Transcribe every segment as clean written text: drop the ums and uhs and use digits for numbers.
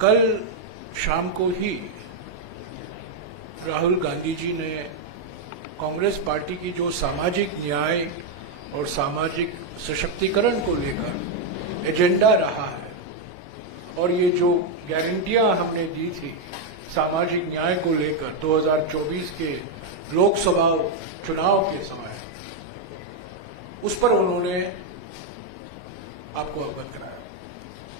कल शाम को ही राहुल गांधी जी ने कांग्रेस पार्टी की जो सामाजिक न्याय और सामाजिक सशक्तिकरण को लेकर एजेंडा रहा है और ये जो गारंटियां हमने दी थी सामाजिक न्याय को लेकर 2024 के लोकसभा चुनाव के समय, उस पर उन्होंने आपको अवगत कराया।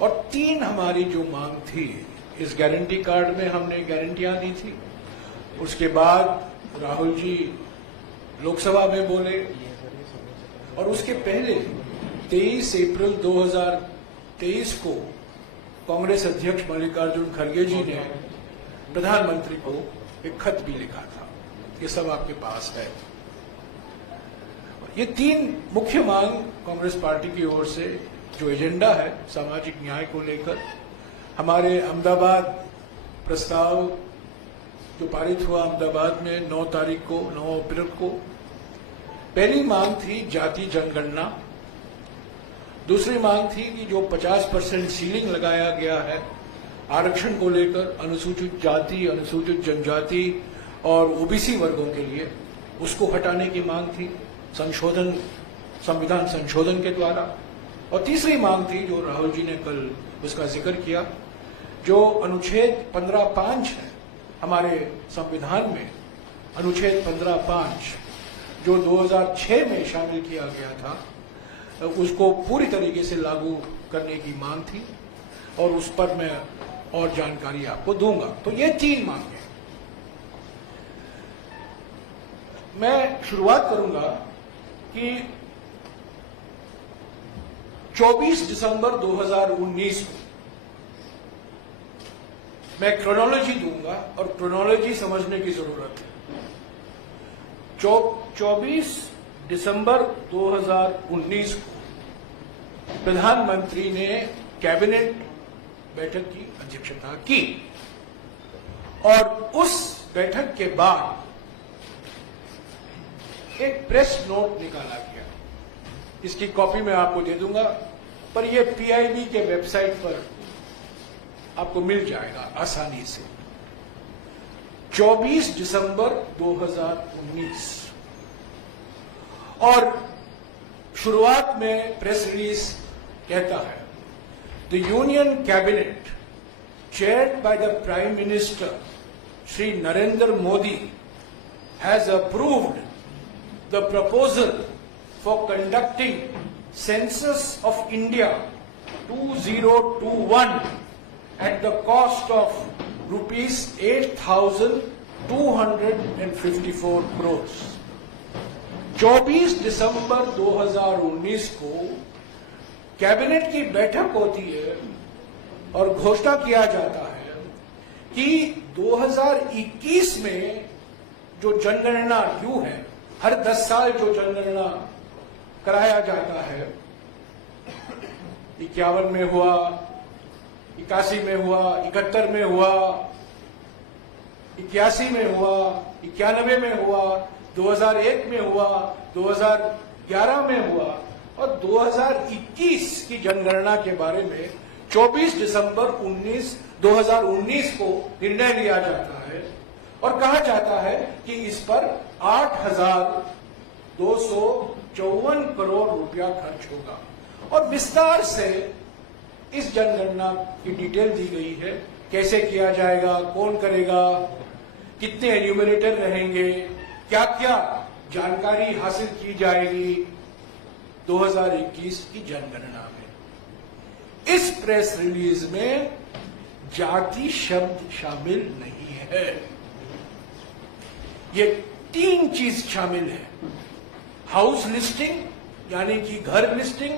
और 3 हमारी जो मांग थी इस गारंटी कार्ड में हमने गारंटियां दी थी। उसके बाद राहुल जी लोकसभा में बोले और उसके पहले 23 अप्रैल 2023 को कांग्रेस अध्यक्ष मल्लिकार्जुन खड़गे जी ने प्रधानमंत्री को एक खत भी लिखा था। ये सब आपके पास है। ये 3 मुख्य मांग कांग्रेस पार्टी की ओर से जो एजेंडा है सामाजिक न्याय को लेकर, हमारे अहमदाबाद प्रस्ताव जो पारित हुआ अहमदाबाद में 9 अप्रैल को, पहली मांग थी जाति जनगणना। दूसरी मांग थी कि जो 50% सीलिंग लगाया गया है आरक्षण को लेकर अनुसूचित जाति, अनुसूचित जनजाति और ओबीसी वर्गों के लिए, उसको हटाने की मांग थी संविधान संशोधन के द्वारा। और तीसरी मांग थी जो राहुल जी ने कल उसका जिक्र किया, जो अनुच्छेद 15(5) है हमारे संविधान में, अनुच्छेद 15(5) जो 2006 में शामिल किया गया था, उसको पूरी तरीके से लागू करने की मांग थी और उस पर मैं और जानकारी आपको दूंगा। तो ये 3 मांगे। मैं शुरुआत करूंगा कि 24 दिसंबर 2019 को मैं क्रोनोलॉजी दूंगा और क्रोनोलॉजी समझने की जरूरत है। 24 दिसंबर 2019 को प्रधानमंत्री ने कैबिनेट बैठक की अध्यक्षता की और उस बैठक के बाद एक प्रेस नोट निकाला गया। इसकी कॉपी मैं आपको दे दूंगा, पर यह पीआईबी के वेबसाइट पर आपको मिल जाएगा आसानी से। 24 दिसंबर 2019 और शुरुआत में प्रेस रिलीज कहता है, the union cabinet chaired by the prime minister Shri Narendra Modi has approved the proposal for conducting census of India 2021 at the cost of rupees 8,254 crores। 24 दिसंबर 2019 को कैबिनेट की बैठक होती है और घोषणा किया जाता है कि 2021 में जो जनगणना ड्यू है, हर 10 साल जो जनगणना कराया जाता है, 51 में हुआ, 81 में हुआ, 71 में हुआ, 81 में हुआ, 91 में हुआ, 2001 में हुआ, 2011 में हुआ और 2021 की जनगणना के बारे में 24 दिसंबर 2019 को निर्णय लिया जाता है और कहा जाता है कि इस पर 8,254 करोड़ रुपया खर्च होगा। और विस्तार से इस जनगणना की डिटेल दी गई है, कैसे किया जाएगा, कौन करेगा, कितने एन्यूमरेटर रहेंगे, क्या क्या जानकारी हासिल की जाएगी 2021 की जनगणना में। इस प्रेस रिलीज में जाति शब्द शामिल नहीं है। ये 3 चीज शामिल है, हाउस लिस्टिंग यानी कि घर लिस्टिंग,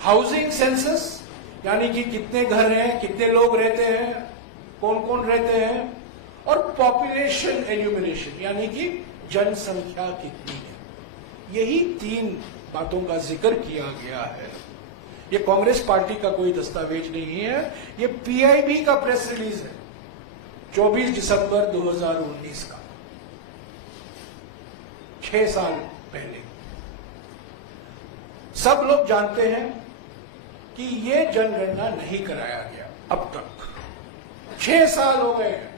हाउसिंग सेंसस यानी कि कितने घर हैं, कितने लोग रहते हैं, कौन कौन रहते हैं, और पॉपुलेशन एन्यूमरेशन यानी कि जनसंख्या कितनी है। यही 3 बातों का जिक्र किया गया है। ये कांग्रेस पार्टी का कोई दस्तावेज नहीं है, ये पीआईबी का प्रेस रिलीज है 24 दिसंबर 2019 का, 6 साल पहले। सब लोग जानते हैं कि ये जनगणना नहीं कराया गया अब तक। 6 साल हो गए हैं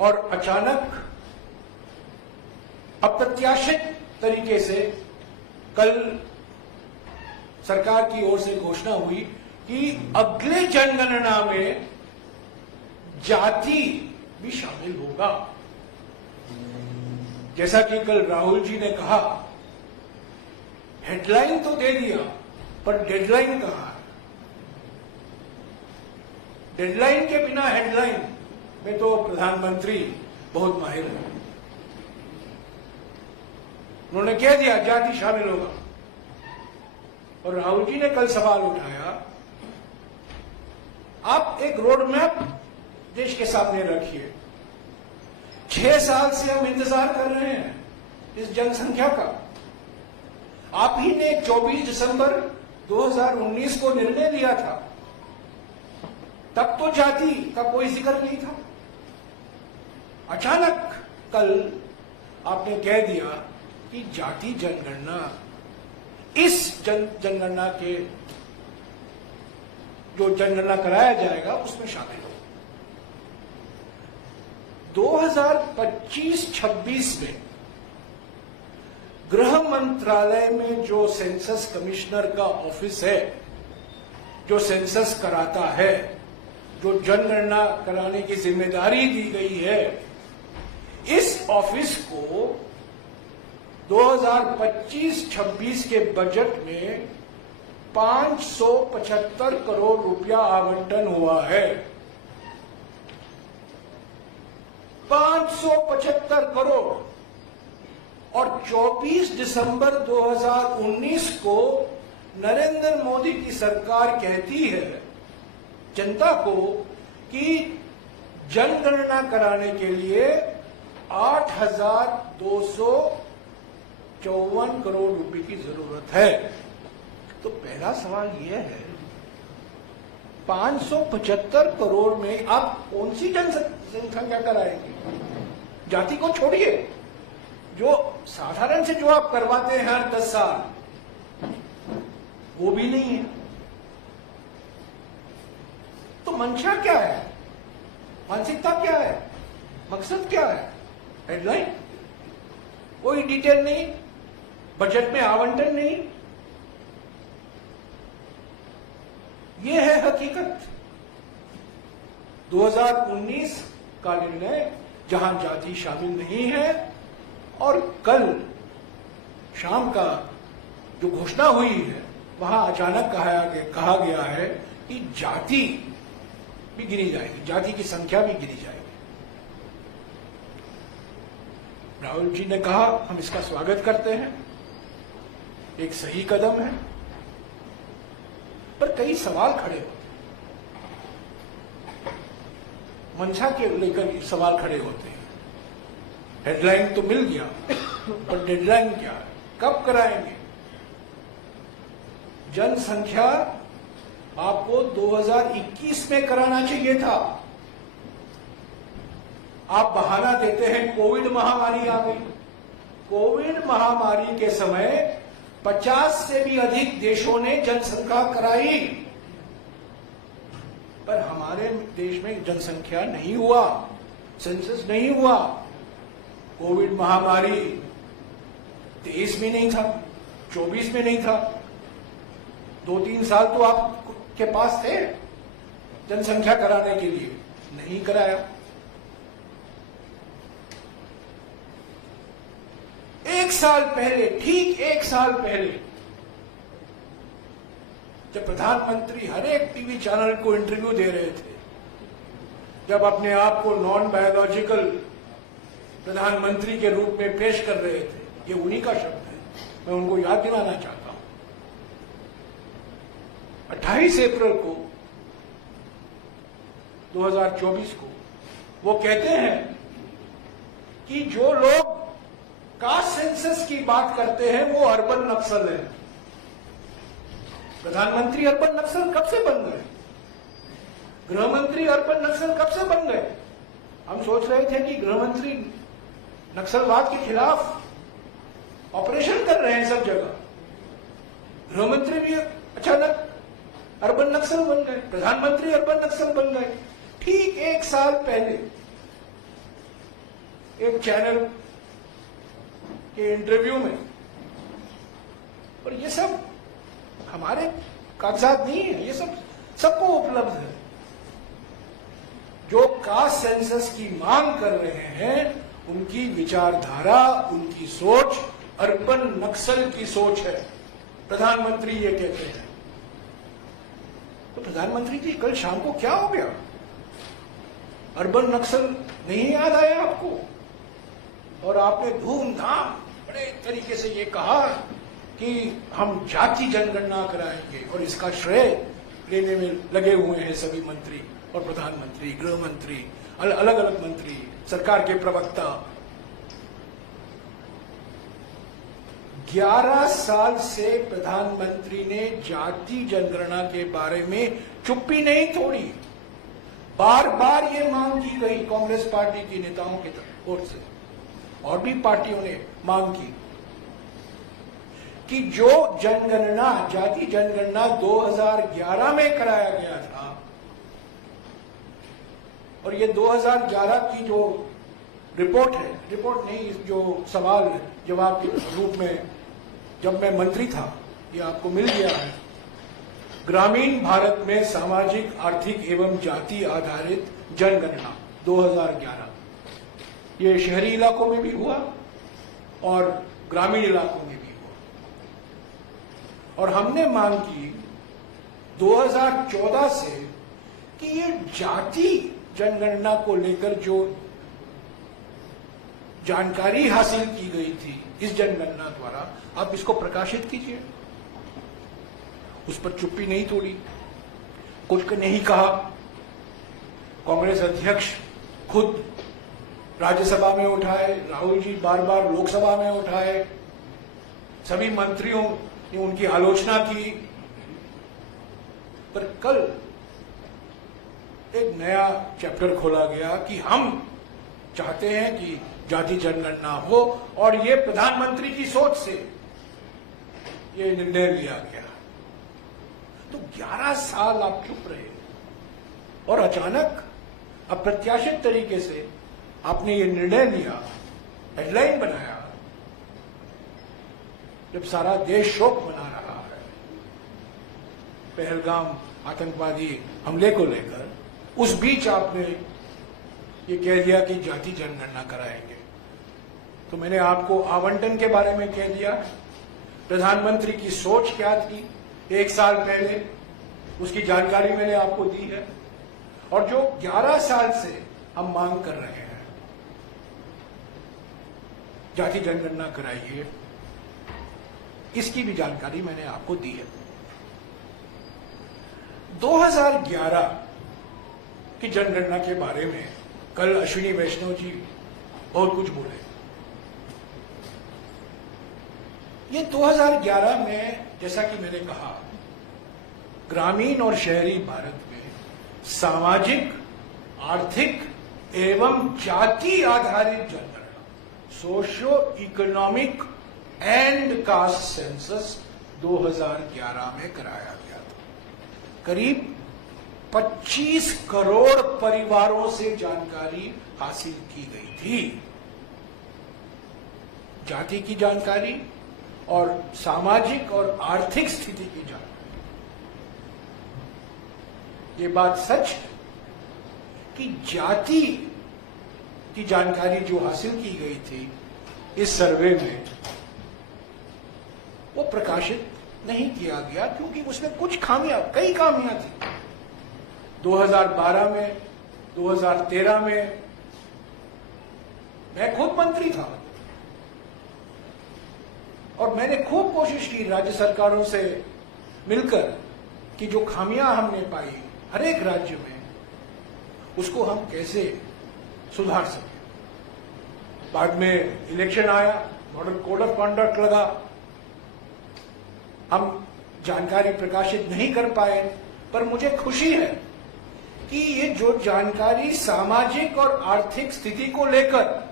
और अचानक अप्रत्याशित तरीके से कल सरकार की ओर से घोषणा हुई कि अगले जनगणना में जाति भी शामिल होगा। जैसा कि कल राहुल जी ने कहा, हेडलाइन तो दे दिया पर डेडलाइन कहां है? डेडलाइन के बिना हेडलाइन में तो प्रधानमंत्री बहुत माहिर है। उन्होंने कह दिया जाति शामिल होगा और राहुल जी ने कल सवाल उठाया, आप एक रोड मैप देश के सामने रखिए। 6 साल से हम इंतजार कर रहे हैं इस जनसंख्या का। आप ही ने 24 दिसंबर 2019 को निर्णय लिया था, तब तो जाति का कोई जिक्र नहीं था। अचानक कल आपने कह दिया कि जाति जनगणना इस जनगणना के जो जनगणना कराया जाएगा उसमें शामिल हो। 2025-26 में गृह मंत्रालय में जो सेंसस कमिश्नर का ऑफिस है, जो सेंसस कराता है, जो जनगणना कराने की जिम्मेदारी दी गई है, इस ऑफिस को 2025-26 के बजट में 575 करोड़ रुपया आवंटन हुआ है। 575 करोड़। और 24 दिसंबर 2019 को नरेंद्र मोदी की सरकार कहती है जनता को कि जनगणना कराने के लिए 8,254 करोड़ रुपए की जरूरत है। तो पहला सवाल यह है, 575 करोड़ में आप कौन सी जनसंख्या कराएंगे? जाति को छोड़िए, जो साधारण से जो आप करवाते हैं हर 10 साल, वो भी नहीं है। तो मंशा क्या है? मानसिकता क्या है? मकसद क्या है? हेडलाइन कोई डिटेल नहीं, बजट में आवंटन नहीं। ये है हकीकत। 2019 का निर्णय जहां जाति शामिल नहीं है, और कल शाम का जो घोषणा हुई है वहां अचानक कहा गया है कि जाति भी गिनी जाएगी, जाति की संख्या भी गिनी जाएगी। राहुल जी ने कहा हम इसका स्वागत करते हैं, एक सही कदम है, पर कई सवाल खड़े होते हैं। मंशा के लेकर सवाल खड़े होते हैं। हेडलाइन तो मिल गया, पर डेडलाइन क्या है? कब कराएंगे? जनसंख्या आपको 2021 में कराना चाहिए था। आप बहाना देते हैं कोविड महामारी आ गई। कोविड महामारी के समय 50 से भी अधिक देशों ने जनसंख्या कराई, पर हमारे देश में जनसंख्या नहीं हुआ, सेंसस नहीं हुआ। कोविड महामारी 23 में नहीं था, 24 में नहीं था। 2-3 साल तो आपके पास थे जनसंख्या कराने के लिए, नहीं कराया। एक साल पहले, ठीक 1 साल पहले, जब प्रधानमंत्री हर एक टीवी चैनल को इंटरव्यू दे रहे थे, जब अपने आप को नॉन बायोलॉजिकल प्रधानमंत्री के रूप में पेश कर रहे थे, ये उन्हीं का शब्द है, मैं उनको याद दिलाना चाहता हूं। 28 अप्रैल को 2024 को वो कहते हैं कि जो लोग कास्ट सेंसस की बात करते हैं वो अर्बन नक्सल है। प्रधानमंत्री अर्बन नक्सल कब से बन गए? गृहमंत्री अर्बन नक्सल कब से बन गए? हम सोच रहे थे कि गृहमंत्री नक्सलवाद के खिलाफ ऑपरेशन कर रहे हैं सब जगह। गृहमंत्री भी अचानक अर्बन नक्सल बन गए, प्रधानमंत्री अर्बन नक्सल बन गए। ठीक 1 साल पहले एक चैनल के इंटरव्यू में, और ये सब हमारे कागजात नहीं है, ये सब सबको उपलब्ध है, जो कास्ट सेंसस की मांग कर रहे हैं उनकी विचारधारा, उनकी सोच अर्बन नक्सल की सोच है। प्रधानमंत्री ये कहते हैं। तो प्रधानमंत्री जी कल शाम को क्या हो गया? अर्बन नक्सल नहीं याद आया आपको? और आपने धूमधाम बड़े तरीके से ये कहा कि हम जाति जनगणना कराएंगे, और इसका श्रेय लेने में लगे हुए हैं सभी मंत्री और प्रधानमंत्री, गृह मंत्री, अलग अलग मंत्री, सरकार के प्रवक्ता। 11 साल से प्रधानमंत्री ने जाति जनगणना के बारे में चुप्पी नहीं तोड़ी। बार बार ये मांग की गई कांग्रेस पार्टी की नेताओं की ओर से, और भी पार्टियों ने मांग की कि जो जनगणना, जाति जनगणना 2011 में कराया गया था, और ये 2011 की जो रिपोर्ट है, रिपोर्ट नहीं, जो सवाल जवाब के रूप में जब मैं मंत्री था, ये आपको मिल गया है। ग्रामीण भारत में सामाजिक, आर्थिक एवं जाति आधारित जनगणना 2011, ये शहरी इलाकों में भी हुआ और ग्रामीण इलाकों में भी हुआ। और हमने मांग की 2014 से कि ये जाति जनगणना को लेकर जो जानकारी हासिल की गई थी इस जनगणना द्वारा, आप इसको प्रकाशित कीजिए। उस पर चुप्पी नहीं तोड़ी, कुछ नहीं कहा। कांग्रेस अध्यक्ष खुद राज्यसभा में उठाए, राहुल जी बार बार लोकसभा में उठाए, सभी मंत्रियों ने उनकी आलोचना की। पर कल एक नया चैप्टर खोला गया कि हम चाहते हैं कि जाति जनगणना हो, और ये प्रधानमंत्री की सोच से ये निर्णय लिया गया। तो 11 साल आप चुप रहे, और अचानक अप्रत्याशित तरीके से आपने ये निर्णय लिया, हेडलाइन बनाया, जब सारा देश शोक मना रहा है पहलगाम आतंकवादी हमले को लेकर। उस बीच आपने ये कह दिया कि जाति जनगणना कराएंगे। तो मैंने आपको आवंटन के बारे में कह दिया, प्रधानमंत्री की सोच क्या थी 1 साल पहले, उसकी जानकारी मैंने आपको दी है। और जो 11 साल से हम मांग कर रहे हैं, जाति जनगणना कराइए, इसकी भी जानकारी मैंने आपको दी है। 2011 की जनगणना के बारे में कल अश्विनी वैष्णव जी बहुत कुछ बोले। ये 2011 में, जैसा कि मैंने कहा, ग्रामीण और शहरी भारत में सामाजिक, आर्थिक एवं जाति आधारित जनगणना, socio economic and caste census 2011 में कराया गया था। करीब 25 करोड़ परिवारों से जानकारी हासिल की गई थी, जाति की जानकारी और सामाजिक और आर्थिक स्थिति की जानकारी। ये बात सच है कि जाति की जानकारी जो हासिल की गई थी इस सर्वे में, वो प्रकाशित नहीं किया गया, क्योंकि उसमें कुछ खामियां, कई खामियां थी। 2012 में, 2013 में मैं खुद मंत्री था, और मैंने खूब कोशिश की राज्य सरकारों से मिलकर कि जो खामियां हमने पाई हर एक राज्य में, उसको हम कैसे सुधार सकें। बाद में इलेक्शन आया, मॉडल कोड ऑफ कंडक्ट लगा, हम जानकारी प्रकाशित नहीं कर पाए। पर मुझे खुशी है कि ये जो जानकारी सामाजिक और आर्थिक स्थिति को लेकर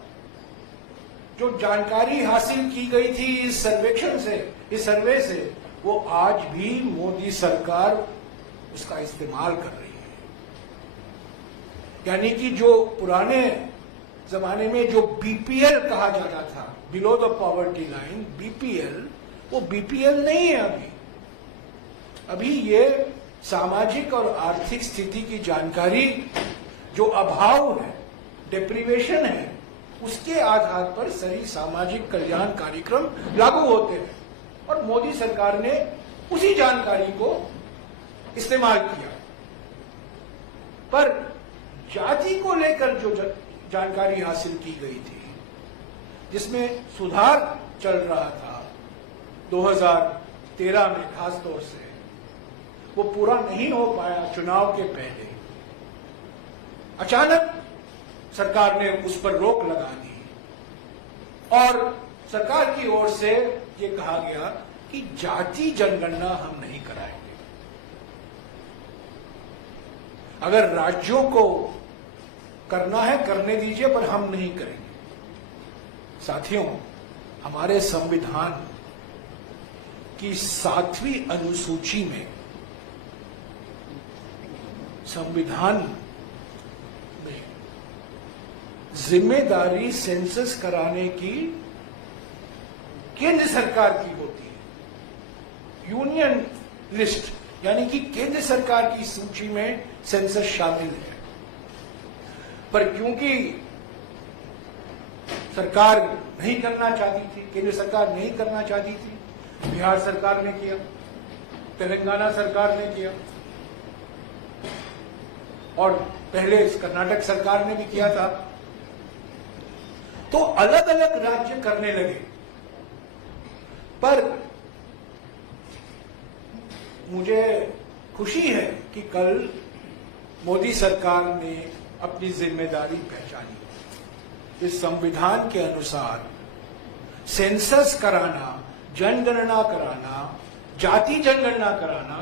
जो जानकारी हासिल की गई थी इस सर्वेक्षण से, इस सर्वे से, वो आज भी मोदी सरकार उसका इस्तेमाल कर रही है। यानी कि जो पुराने जमाने में जो बीपीएल कहा जाता था, below the poverty line, BPL, वो बीपीएल नहीं है अभी ये सामाजिक और आर्थिक स्थिति की जानकारी, जो अभाव है, डेप्रीवेशन है, उसके आधार पर सही सामाजिक कल्याण कार्यक्रम लागू होते हैं। और मोदी सरकार ने उसी जानकारी को इस्तेमाल किया। पर जाति को लेकर जो जानकारी हासिल की गई थी, जिसमें सुधार चल रहा था 2013 में खास तौर से, वो पूरा नहीं हो पाया चुनाव के पहले। अचानक सरकार ने उस पर रोक लगा दी और सरकार की ओर से ये कहा गया कि जाति जनगणना हम नहीं कराएंगे। अगर राज्यों को करना है करने दीजिए, पर हम नहीं करेंगे। साथियों, हमारे संविधान की 7वीं अनुसूची में, संविधान में जिम्मेदारी सेंसस कराने की केंद्र सरकार की होती है। यूनियन लिस्ट यानी कि केंद्र सरकार की सूची में सेंसस शामिल है। पर क्योंकि सरकार नहीं करना चाहती थी, केंद्र सरकार नहीं करना चाहती थी, बिहार सरकार ने किया, तेलंगाना सरकार ने किया और पहले कर्नाटक सरकार ने भी किया था, तो अलग अलग राज्य करने लगे। पर मुझे खुशी है कि कल मोदी सरकार ने अपनी जिम्मेदारी पहचानी। इस संविधान के अनुसार सेंसस कराना, जनगणना कराना, जाति जनगणना कराना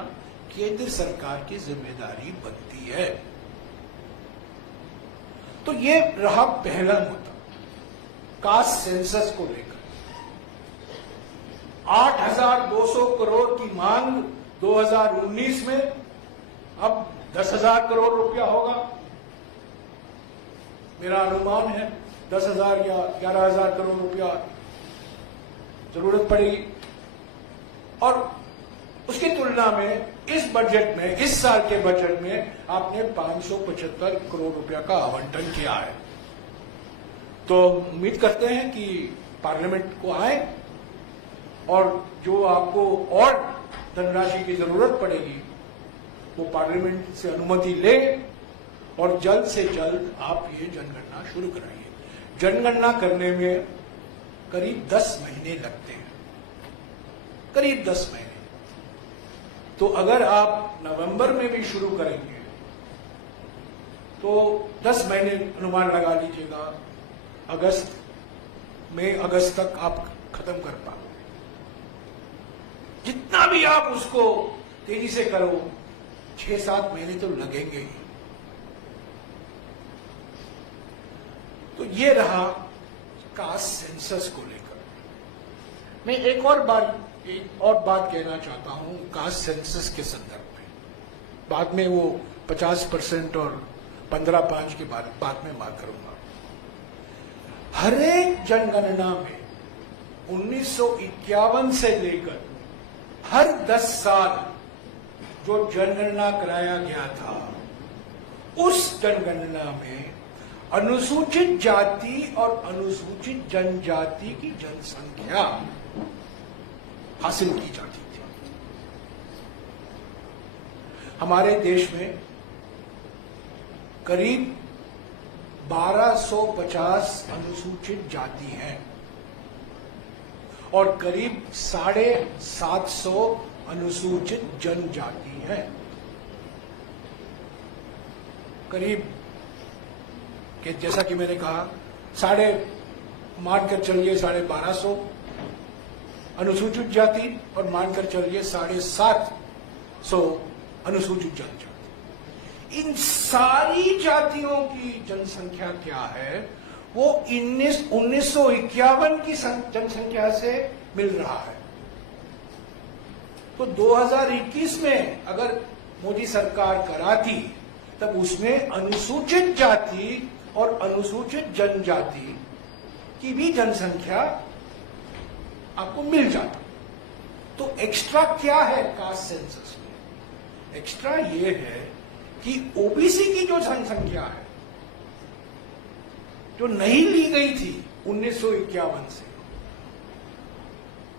केंद्र सरकार की जिम्मेदारी बनती है। तो ये रहा पहला मुद्दा, कास्ट सेंसस को लेकर। 8,200 करोड़ की मांग 2019 में, अब 10,000 करोड़ रुपया होगा। मेरा अनुमान है 10,000 या 11,000 करोड़ रुपया जरूरत पड़ेगी। और उसकी तुलना में इस बजट में, इस साल के बजट में आपने 575 करोड़ रुपया का आवंटन किया है। तो उम्मीद करते हैं कि पार्लियामेंट को आए और जो आपको और धनराशि की जरूरत पड़ेगी वो पार्लियामेंट से अनुमति ले और जल्द से जल्द आप ये जनगणना शुरू कराइए। जनगणना करने में करीब 10 महीने लगते हैं, करीब 10 महीने। तो अगर आप नवंबर में भी शुरू करेंगे तो 10 महीने अनुमान लगा लीजिएगा, अगस्त तक आप खत्म कर पाओगे। जितना भी आप उसको तेजी से करो, 6-7 महीने तो लगेंगे ही। तो ये रहा कास्ट सेंसस को लेकर। मैं एक और बात कहना चाहता हूं कास्ट सेंसस के संदर्भ में। बाद में वो 50% और 15.5 के बाद में बात करूंगा। हर एक जनगणना में 1951 से लेकर हर 10 साल जो जनगणना कराया गया था, उस जनगणना में अनुसूचित जाति और अनुसूचित जनजाति की जनसंख्या हासिल की जाती थी। हमारे देश में करीब 1250 अनुसूचित जाति हैं और करीब 750 अनुसूचित जनजाति हैं। करीब कि जैसा कि मैंने कहा, मानकर चलिए 1250 अनुसूचित जाति और मानकर चलिए 750 अनुसूचित जनजाति। इन सारी जातियों की जनसंख्या क्या है, वो 1951 की जनसंख्या से मिल रहा है। तो 2021 में अगर मोदी सरकार कराती तब उसमें अनुसूचित जाति और अनुसूचित जनजाति की भी जनसंख्या आपको मिल जाती। तो एक्स्ट्रा क्या है कास्ट सेंसस में? एक्स्ट्रा ये है कि ओबीसी की जो जनसंख्या है, जो नहीं ली गई थी 1951 से,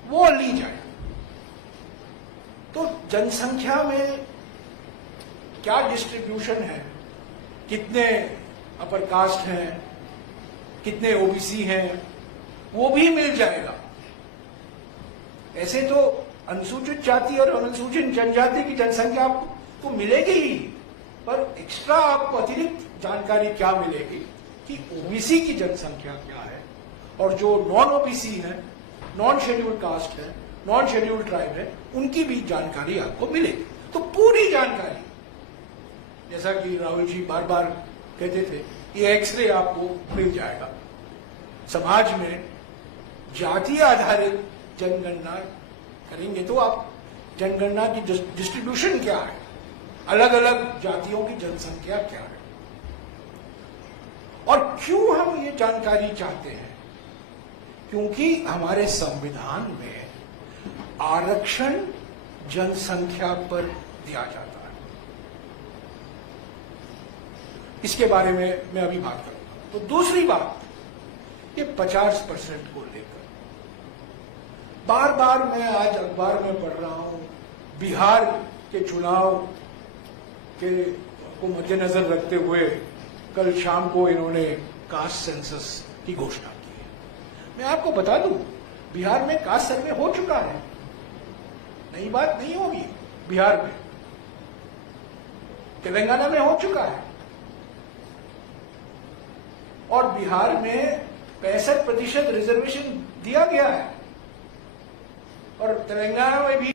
वो ली जाए। तो जनसंख्या में क्या डिस्ट्रीब्यूशन है, कितने अपर कास्ट हैं, कितने ओबीसी हैं, वो भी मिल जाएगा। ऐसे तो अनुसूचित जाति और अनुसूचित जनजाति की जनसंख्या आपको मिलेगी ही, पर एक्स्ट्रा आपको अतिरिक्त जानकारी क्या मिलेगी कि ओबीसी की जनसंख्या क्या है, और जो नॉन ओबीसी है, नॉन शेड्यूल्ड कास्ट है, नॉन शेड्यूल्ड ट्राइब है, उनकी भी जानकारी आपको मिलेगी। तो पूरी जानकारी, जैसा कि राहुल जी बार बार कहते थे, ये एक्सरे आपको मिल जाएगा। समाज में जाति आधारित जनगणना करेंगे तो आप जनगणना की डिस्ट्रीब्यूशन क्या है, अलग अलग जातियों की जनसंख्या क्या है, और क्यों हम ये जानकारी चाहते हैं? क्योंकि हमारे संविधान में आरक्षण जनसंख्या पर दिया जाता है। इसके बारे में मैं अभी बात करूंगा। तो दूसरी बात, ये 50% को लेकर बार बार मैं आज अखबार में पढ़ रहा हूं, बिहार के चुनाव के को मद्देनजर रखते हुए कल शाम को इन्होंने कास्ट सेंसस की घोषणा की है। मैं आपको बता दूं, बिहार में कास्ट सर्वे हो चुका है, नई बात नहीं होगी। बिहार में, तेलंगाना में हो चुका है, और बिहार में 65% रिजर्वेशन दिया गया है, और तेलंगाना में भी